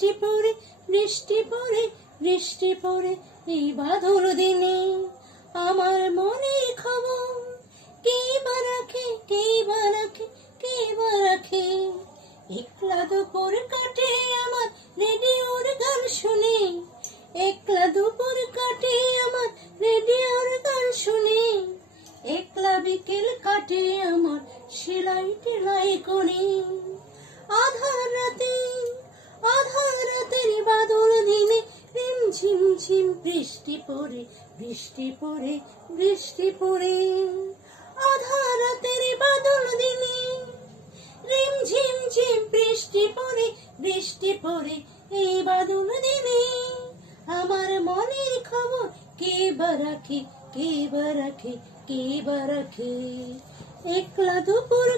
বৃষ্টি পড়ে বৃষ্টি পড়ে বৃষ্টি পড়ে এই বাদল দিনে আমার মনের খবর কে বা রাখে কে বা রাখে কে বা রাখে। একলা দুপুর কাটে আমার রেডিওর গান শুনে, একলা দুপুর কাটে আমার রেডিওর গান শুনে, একলা বিকেল কাটে আমার সেলাই টেলাই করে। আধার রাতের বাদল দিনে রিম ঝিম ঝিম বৃষ্টি পড়ে বৃষ্টি পড়ে বৃষ্টি পড়ে। আধার রাতের বাদল দিনে রিম ঝিম ঝিম বৃষ্টি পড়ে বৃষ্টি পড়ে এই বাদল দিনে আমার মনের খবর কে বা রাখে কে বা রাখে কে বা রাখে। একলা দুপুর